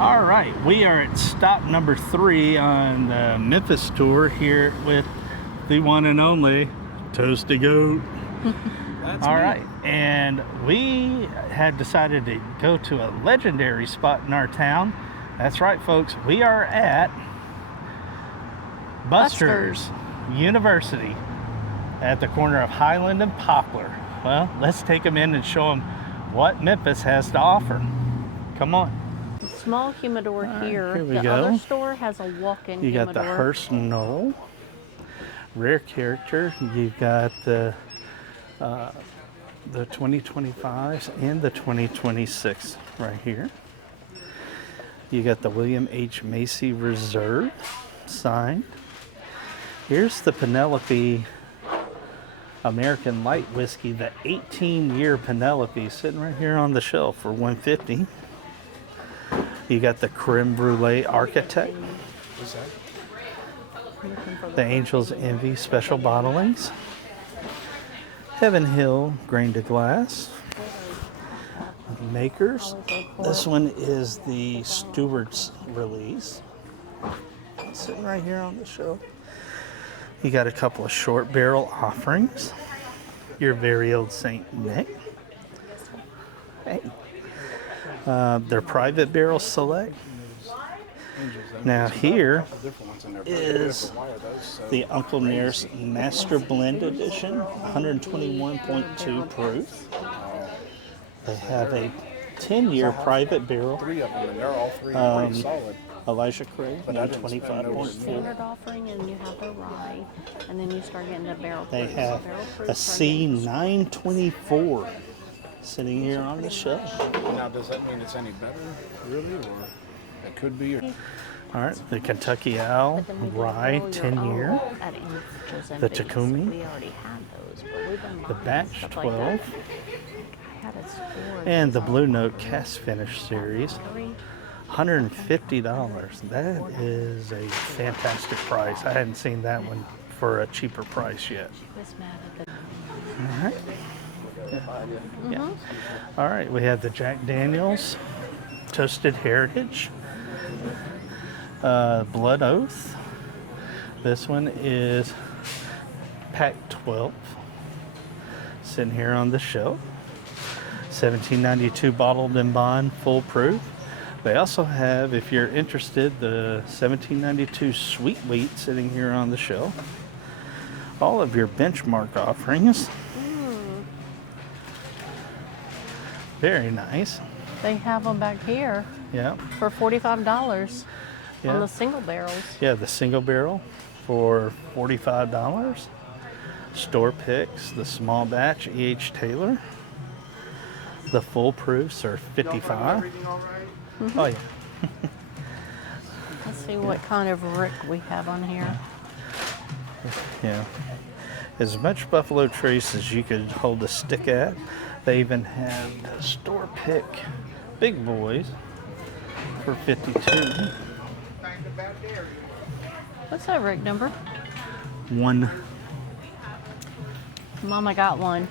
All right, we are at stop number 3 on the Memphis tour here with the one and only Toasty Goat. That's All me. right, and we had decided to go to a legendary spot in our town. That's right, folks, we are at Buster's University at the corner of Highland and Poplar. Well, let's take them in and show them what Memphis has to offer. Come on. Small humidor here. Here we The go. other store has a walk-in You humidor. got the Hearst Knoll, rare character. You got the 2025s and the 2026 right here. You got the William H. Macy Reserve signed. Here's the Penelope American Light Whiskey, the 18-year Penelope, sitting right here on the shelf for $150. You got the Creme Brulee Architect, the Angel's Envy Special Bottlings, Heaven Hill Grain to Glass, Makers. This one is the Stewart's Release, sitting right here on the shelf. You got a couple of short barrel offerings, your very old Saint Nick. Hey. Their private barrel select. Now here is the Uncle Nair's Master Blend Edition, 121.2 proof. They have a 10-year private barrel. 3 of them, and they're all 3 pretty solid. Elijah Craig, 125.4. Standard offering, and you have the rye, and then you start getting the barrel They proofs. have Barrel a proofs are getting C924 sitting here on the shelf. Now, does that mean it's any better, really, or it could be? Or... All right, the Kentucky Owl, Then we did rye, grow your 10-year. own at Angel's The Envy. Takumi. We already had those, but we've been The buying Batch stuff 12, like that. I had a score. and the Blue Note Cast Finish Series, $150. That is a fantastic price. I hadn't seen that one for a cheaper price yet. Was mad at the All right. Yeah. All right, we have the Jack Daniels Toasted Heritage, Blood Oath. This one is Pack 12, sitting here on the shelf. 1792 bottled and bond, full proof. They also have, if you're interested, the 1792 Sweet Wheat sitting here on the shelf. All of your benchmark offerings. Very nice. They have them back here Yeah. for $45 Yeah. on the single barrels. Yeah, the single barrel for $45. Store picks, the small batch E.H. Taylor. The full proofs are $55. Oh yeah. Let's see what kind of rick we have on here. Yeah. As much Buffalo Trace as you could hold a stick at. They even have the store pick big boys for $52. What's that rick number? 1. Mama got one.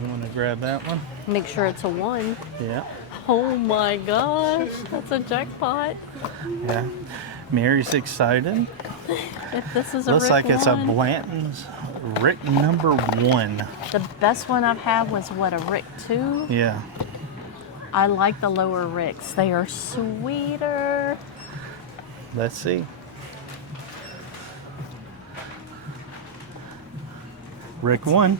You want to grab that one? Make sure it's a 1. Yeah. Oh my gosh, that's a jackpot. Yeah. Mary's excited. If this is a Looks rick like it's a 1. Blanton's Rick number 1. The best one I've had was what, a rick 2? Yeah. I like the lower ricks. They are sweeter. Let's see. Rick 1.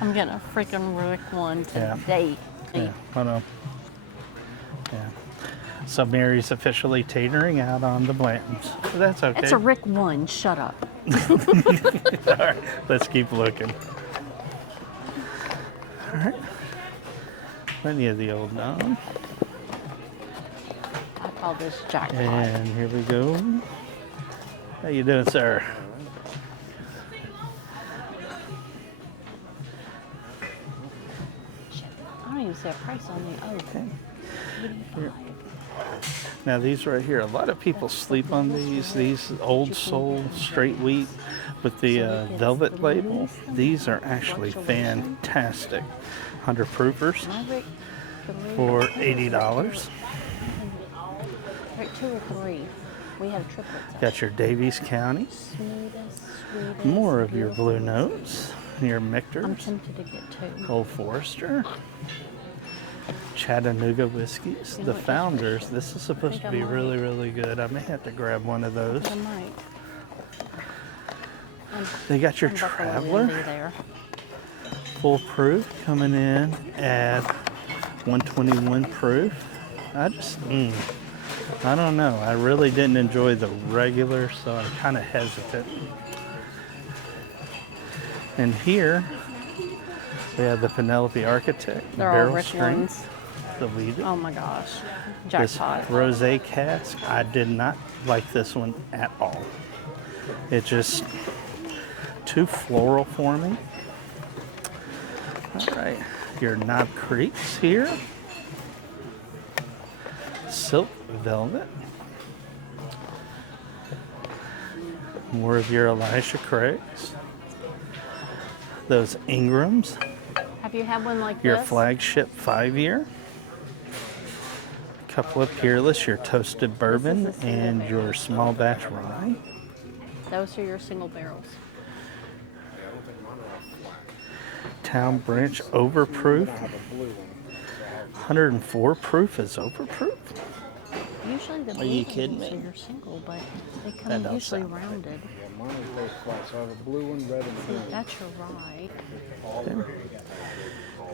I'm getting a freaking rick 1 Yeah. today. Yeah. Hold on. Yeah. So Mary's officially tatering out on the Blantons. But that's okay. It's a rick 1. Shut up. All right. Let's keep looking. All right. Plenty of the old known. I call this jackpot. And here we go. How you doing, sir? I don't even see a price on the Okay. Here. Now these right here, a lot of people sleep on these Old Soul straight wheat with the velvet label. These are actually fantastic. 100 proofers My rick 3. for $80. Like 2 or 3. We have triplets. Got your Davies County. Smoothest, sweetest. More of your Blue beautiful. Notes. Your I'm Michters. tempted to get 2. Old Forester. Chattanooga whiskeys. You know The what, just Founders. This is supposed think to I be might. really, really good. I may have to grab one of those. I might. They got your I'm buckling Traveler. into there. Full proof coming in at 121 proof. I don't know. I really didn't enjoy the regular, so I'm kind of hesitant. And here we have the Penelope Architect They're all barrel Rick strength ones. deleted. Oh my gosh. This Jackpot. rosé cask, I did not like this one at all. It just too floral for me. All right, your Knob Creeks here. Silk Velvet. More of your Elisha Craigs. Those Ingrams. Have you had one like Your this? flagship 5-year. Couple of Peerless, your toasted bourbon, This is a single and barrel. your small batch rye. Those are your single barrels. Town Branch Overproof. I have a blue one. 104 proof is overproof. Usually the Are you blue kidding ones me? are your single, but they That come don't usually sound right. rounded. Yeah, mine is those flat. So I have a blue one, red, and See, green. that's your rye.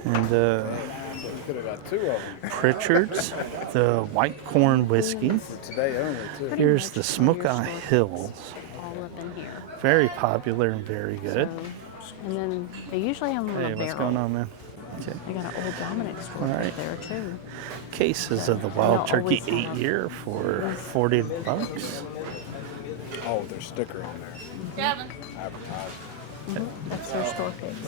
And You could have got 2 of them Pritchard's, the white corn whiskey. for today only, too. Pretty Here's much the for Smoke your Eye store picks, Hills. all up in here. Very popular and very good. So, and then they usually have them in Hey, a what's barrel. going on, man? Okay. They got an old Dominic store All right. right there too. Cases of the They'll Wild Turkey always have- 8-year for $40. Oh, their sticker on there. Advertised. That's their store picks.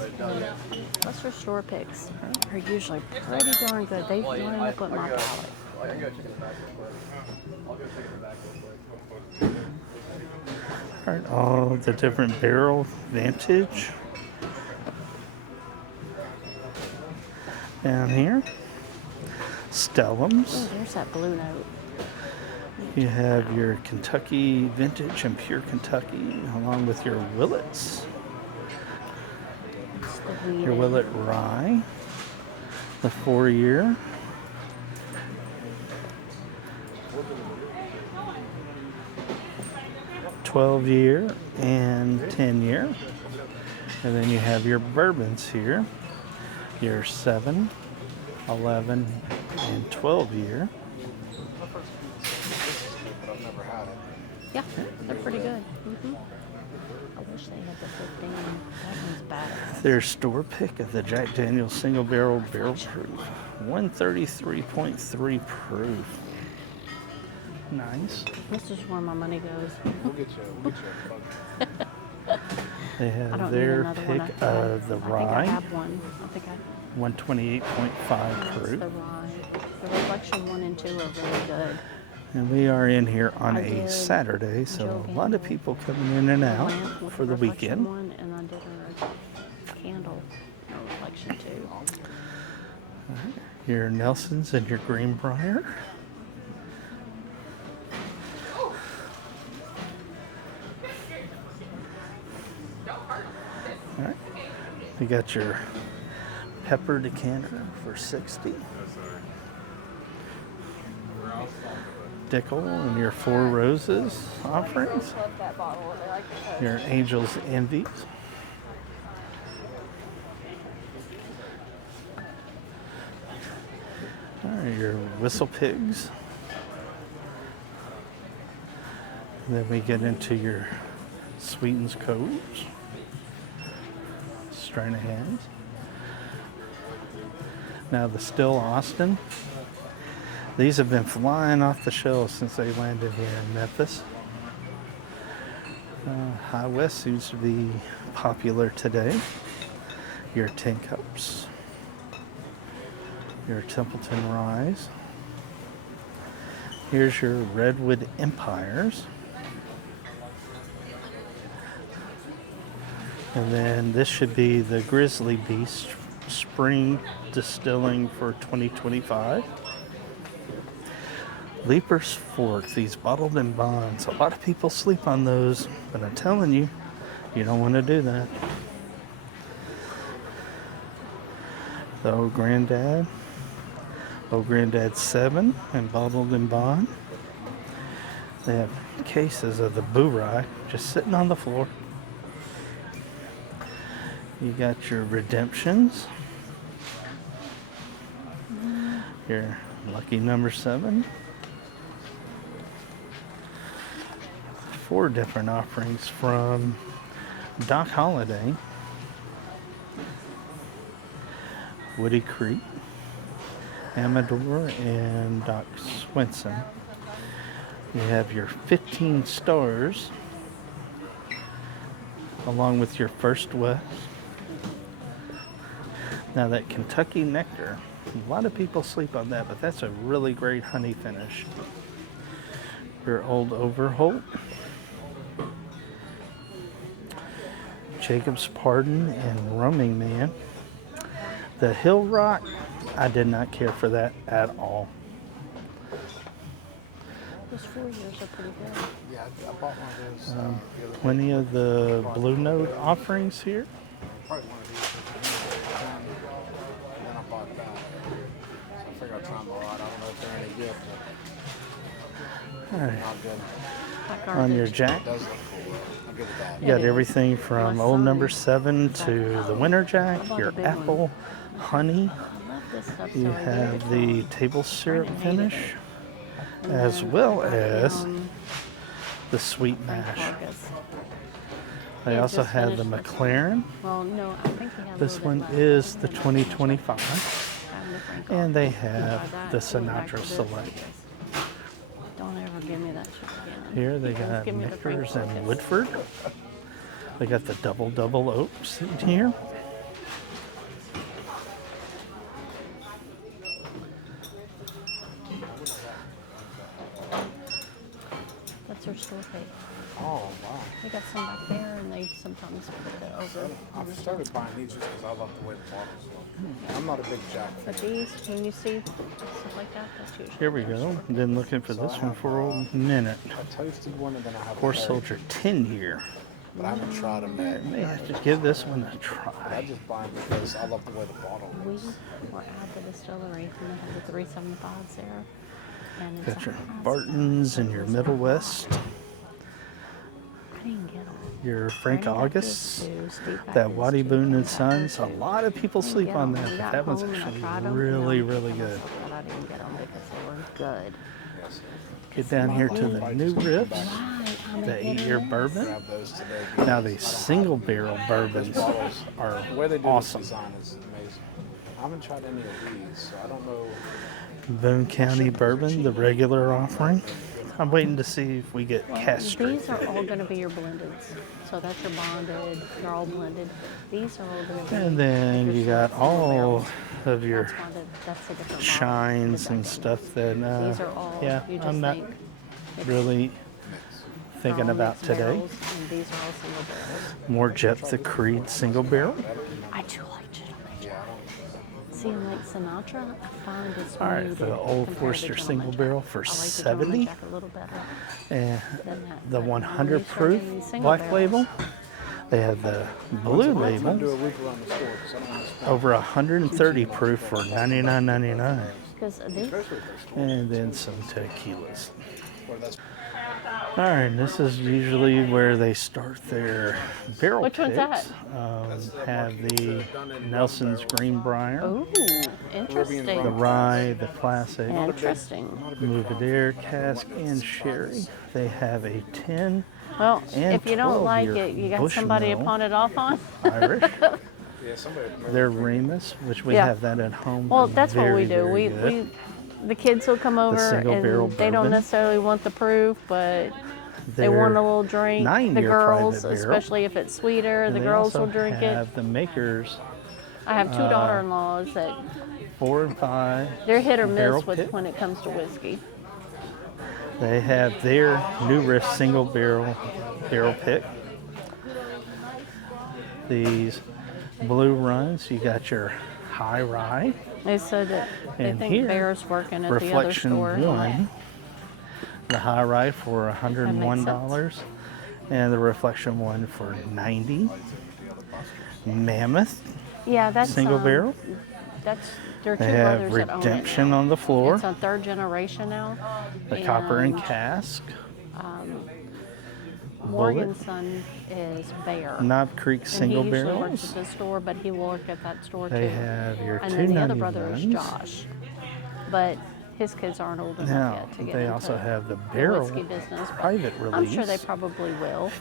That's their store picks. Are usually pretty darn good. They line up with my palate. All right, all the different barrel vintage. Down here, Stellums. Oh, there's that blue note. You have your Kentucky Vintage and Pure Kentucky, along with your Willets, It's the your wheated. Willet Rye, the 4-year. $12-year and 10-year. And then you have your bourbons here, your 7, 11, and 12-year. But I've never had it. Yeah, they're pretty good. I wish they had the 15. That one's badass. Their store pick of the Jack Daniel's single barrel proof, 133.3 proof. Nice. This is where my money goes. We'll get you a bug. They I have don't need their another pick one. of the I think I rye, have one. I think I 128.5 that's proof. the rye. The reflection 1 and 2 are really good. And we are in here on I a did Saturday, so Joe a lot of Gamble, people coming in and out Lamp with for the reflection weekend. 1, and I did a candle reflection 2. Your Nelsons and your Greenbrier. All right. We got your pepper decanter for 60. Dickel and your Four Roses offerings. Your Angel's Envies. All right, your Whistle Pigs. Then we get into your Sweetens Coves. Stranahan's. Now the Still Austin. These have been flying off the shelves since they landed here in Memphis. High West seems to be popular today. Your Tin Cups. Your Templeton Ryes. Here's your Redwood Empires. And then this should be the Grizzly Beast Spring Distilling for 2025. Leaper's Fork, these bottled in bonds. A lot of people sleep on those, but I'm telling you, you don't want to do that. The Old Granddad 7 and bottled in bond. They have cases of the Boo-Rye just sitting on the floor. You got your Redemptions. Your Lucky number 7. 4 different offerings from Doc Holliday, Woody Creek, Amador, and Doc Swenson. You have your 15 stars along with your First West. Now that Kentucky Nectar, a lot of people sleep on that, but that's a really great honey finish. Your Old Overholt, Jacob's Pardon, and Roaming Man. The Hill Rock, I did not care for that at all. Those 4 years are pretty good. Yeah, I bought one of those. The other day. Plenty of the Blue Note offerings here. Probably one of these. And then I bought that. So I figured I'd try them a lot. I don't know if they're any good, but All right. not good. Hot On your garbage. Jack, It does look cool. I'm good with that. you got It is. everything from My Old son number is 7 to the Winter Jack, I bought your a big one. apple honey. I love this stuff, You so I gave have it the to him. table syrup Brandon hated finish, it. And as then well I got as him the sweet Frank mash. Vargas. They It also just have the finished this McLaren. Well, no, I think he had a This little bit one left. is I the think 2025. I'm the Frank And they Vargas. You have buy that, the you go back Sinatra to this. Select. Don't ever give me that shit again. Here they Just got give me the Frank Knickers and Vargas. Woodford. They got the double oaks in here. That's their store pay. Oh, wow. They got some back there, and they sometimes put it over. I've started buying these just because I love the way the bottles look. I'm not a big Jack fan. But these, when you see stuff like that, that's usually. Here we go. Been looking for this one for a minute. I tasted one and then I have Horse a Soldier 10 year. but I haven't tried them I yet. may have to give this one a I try. just buy them because I love the way the bottle We looks. were at the distillery, and they had the 375s there. And it's Got your a high Bartons spec. and your Middle West. I didn't get them. Your Frank Randy got August. this too, Steve got That this Waddy too, Boone and and I got Sons. A her too. lot of people Didn't sleep get on 'em. that, We but got that one's home and I actually tried 'em, really, and really I good. was so glad I didn't get 'em because they were good. Yes. Get down here to the new ribs. Right, I'm a The hit or 8-year miss. bourbon. Grab those today. Now because these I don't single have barrel those bourbons bottles. are The way they do awesome. this design is amazing. I haven't tried any of these, so I don't know. Boone County Bourbon, the regular offering. I'm waiting to see if we get Well, Cast Straight. these are all going to be your blendeds. So that's your bonded. They're all blended. These are all going to be. And then your you got single all barrels. of your That's why that's a different bottle, shines the and second. stuff that, These are all. yeah, You just I'm not think it's- really they're thinking all about mixed today. barrels, and these are all single barrels. More Jet the Creed single barrel. I do like Gentleman Yeah, Jack. I don't. See, like Sinatra, I find it's All right, muted the Old compared to Forester Gentleman single Jack. barrel for I like the 70. Gentleman Jack a little better And than that. the but 100 these are proof the single black barrels. label. They have the blue I'm gonna do a label week around the store because I don't want to spend. over 130 proof for $99.99. Because these, Especially if they're store. And then some tequilas. Or that's All right, this is usually where they start their barrel Which one's picks. that? Have the Nelson's Greenbrier, ooh, the interesting. rye, the classic, Interesting. Mouvedier, cask, and sherry. They have a 10 Well, and if you don't like 12-year it, you got somebody to Bushmill pawn it off on. Irish. yeah, somebody. They're Remus, which we Yeah. have that at home. Well, that's what Very, we do. very good. The kids will come over single barrel and they don't bourbon. necessarily want the proof, but they They're want a little drink. The 9-year girls, private barrel. especially if it's sweeter, And the they girls also will drink it. have the makers I have two daughter-in-laws that 4 and 5. they're hit or barrel miss with pick. when it comes to whiskey. They have their numerous single barrel pick. These blue runs, you got your high rye. They said that they And think here, Bear's working at the other Reflection store. 1 The high rye for That makes $101, and the reflection one for $90. Mammoth Yeah, that's single barrel. That's there are two They have brothers that own it Redemption now. on the floor. It's on third generation now. The copper and cask. Morgan's son is Bear. Knob Creek And single he usually works barrels. at this store, but he will work at that store They too. have your And then the other brother is 291s. Josh. But his kids aren't old enough Now, yet to get they into also have the the barrel whiskey business. But private I'm sure they release, probably will.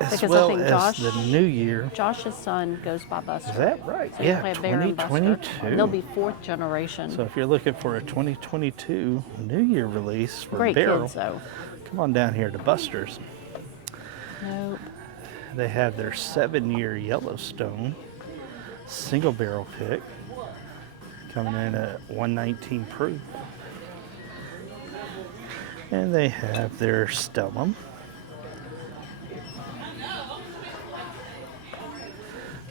as Because well I think as the New Year. Josh's son goes by Buster. Is that right? So you Yeah, play a Bear and Buster. 2022. And they'll be fourth generation. So if you're looking for a 2022 New Year release for Great barrel, kids though. come on down here to Buster's. Nope. They have their 7-year Yellowstone single barrel pick coming in at 119 proof. And they have their Stellum.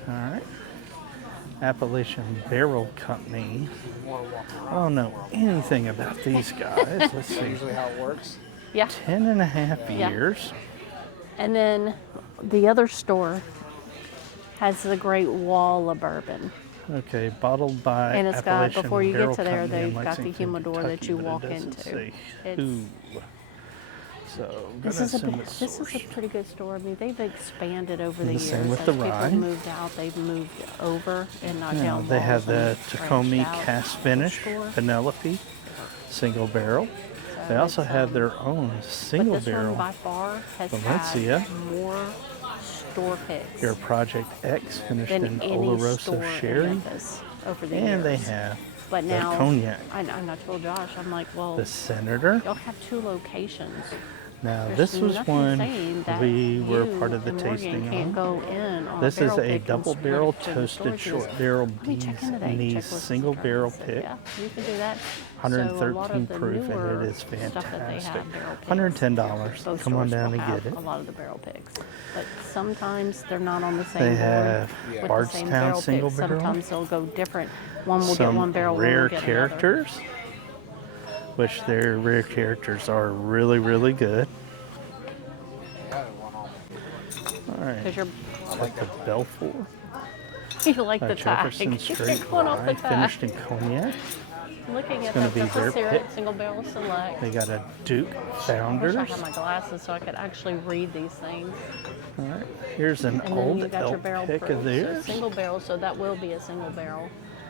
All right. Appalachian Barrel Company. I don't know anything about these guys. Let's see. Usually how it works. Yeah. 10 and a half Yeah. years. And then the other store has the Great Wall of Bourbon. Okay, bottled by And it's got, Appalachian before you Barrel get to there, Company in they've got the Lexington, humidor that Kentucky, you but it walk doesn't into. say It's- who. So This gonna is, a, assume big- it's this is a sourced. pretty good store. I mean, they've expanded over the And the years. same with As the people rye. moved out, they've moved over and knocked Now, down they have walls and the Tacoma branched out cast the finish store. Penelope single barrel. So They also it's, have their own But single this barrel. one by far has Valencia. had more store picks Your Project X finished than in any store Oloroso in sherry. Memphis over the And they years. have But the now, cognac, I told Josh, I'm like, well, the Senator. y'all have two locations. Now There's this was nothing one saying that we were you part of the and Morgan tasting can't on. go in on This a is barrel a pick and double spread barrel it to the toasted storage short units. barrel Let me check in today and bees check what's single in the barrel terms. pick. Yeah, you can do that. 113 so a lot of the proof, newer and it is stuff that they fantastic. have, barrel picks, $110. both Come on stores down will and have get it. a lot of the barrel picks, but sometimes they're not on the same They board have with the same Bardstown barrel single picks. barrel. Sometimes they'll go different. One will get Some one barrel, one rare will get characters, which their rare characters are really, really good. Yeah, one on. All right, Because you're like the Belfour. you like the tag. Jefferson Straight You're going off the Rye, tag. finished in cognac. Looking at gonna that, be that's their a Syrup pick. single barrel select. They got a Duke I wish Founders. I had my glasses so I could actually read these things. All right, here's an And then old you got your elk barrel pick proof. of So theirs. single barrel, so that will be a single barrel.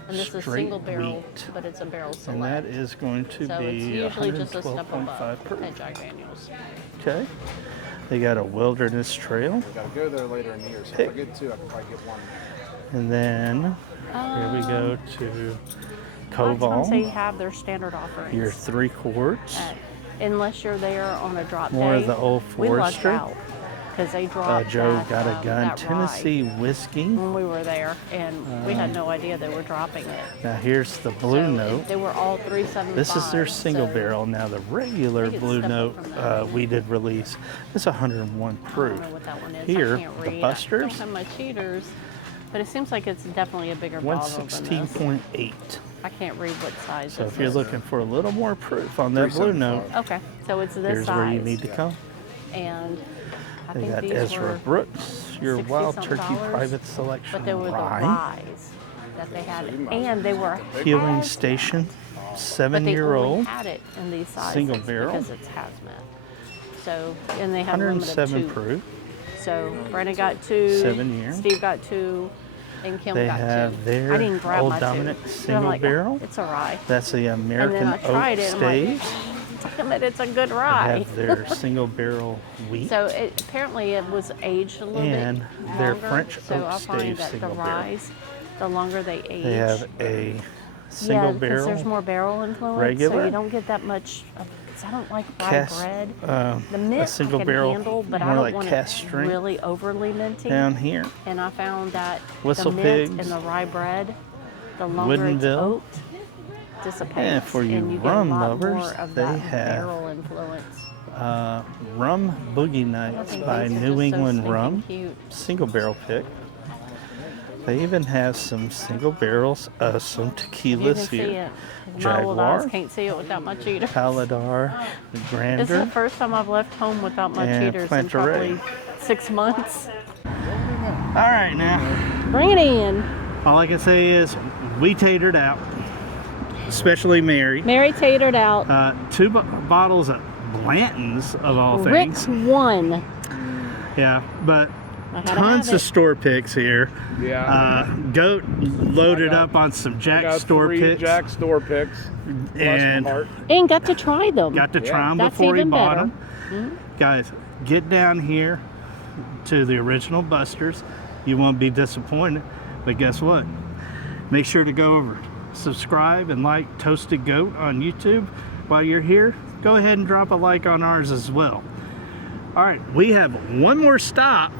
And this is Straight single barrel, wheat. but it's a barrel And select. that is going to So it's be usually just a step 112.5 above proof. at Jack Daniels. Okay. They got a Wilderness Trail. We gotta go there later in the year, so if I get two, I can probably get one. And then here we go to A lot of times they Koval. have their standard offerings. Your 3 quarts. Unless you're there on a drop More day. of the Old We lucked Forester. out because they dropped Joe that, got a gun. that Tennessee rye whiskey. when we were there, and we had no idea they were dropping it. Now here's the Blue So Note. They were all 375. This is their single so barrel. Now the regular think it's Blue step up Note from that. we did release. It's 101 I proof. don't know what that one is. Here, I can't the read. I Busters. don't have my cheaters, but it seems like it's definitely a bigger bottle than this. 116.8. I can't read what size So this if you're is. looking for a little more proof on that Blue Note, Okay, so it's this here's size. where you need to come. And I They think got these Ezra were, Brooks, your Wild $60-some Turkey Private Selection but they were the rye. ryes that they had, and they were Healing hazmat. Station, But they 7-year-old, only had it in these sizes single barrel. because it's hazmat. So, and they have a limit of 107 two. proof. So Brandon got 2, 7 year. Steve got 2, and Kim They got 2. have their I didn't grab Old my Dominic 2. So I'm single like, barrel. It's a rye. That's the And American then I tried Oak it. I'm like, Staves. damn it, it's a good They rye. have their single barrel wheat. So apparently it was aged a little And bit their longer. French so oak I find stave that the single barrel. ryes, the longer they age, They have a single yeah, because there's barrel more barrel influence, so regular. you don't get that much. Because I don't like rye cast, bread. a The mint single I can barrel, handle, but more I don't like want cast it strength really overly minty. down here. And I found that Whistle the mint pigs, and the rye bread, the longer it's Woodenville. oaked, dissipates. And for you and you rum get a lot lovers, more of they that have barrel influence. Rum Boogie I Nights think by these are New just so England stinking Rum, cute. single barrel pick. They even have some single barrels of some You can tequilas see here. it. My old eyes Jaguar, can't see it without my cheater. Paladar, This is the Grandeur, first time I've left home without my and cheaters in Plantaray. probably 6 months. All right, now, Bring it in. all I can say is we tatered out, especially Mary. Mary tatered out. 2 bottles of Blanton's, of all Rick's things. won. Yeah, but I had to tons have of it. store picks here. Yeah. Goat loaded I got- up on some I Jack got store 3 picks. Jack store picks. Bless And my heart. And got to try them. got to try them That's before we even bought better. them. Guys, get down here to the original Buster's. You won't be disappointed. But guess what? Make sure to go over, subscribe, and like Toasted Goat on YouTube. While you're here, go ahead and drop a like on ours as well. All right, we have one more stop.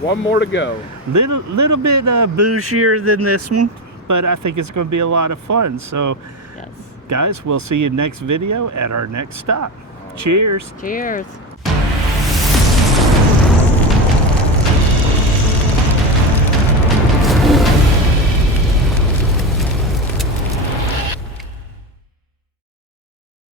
One more to go. Little bit bougier than this one, but I think it's going to be a lot of fun. So, Yes. guys, we'll see you next video at our next stop. Cheers. Cheers.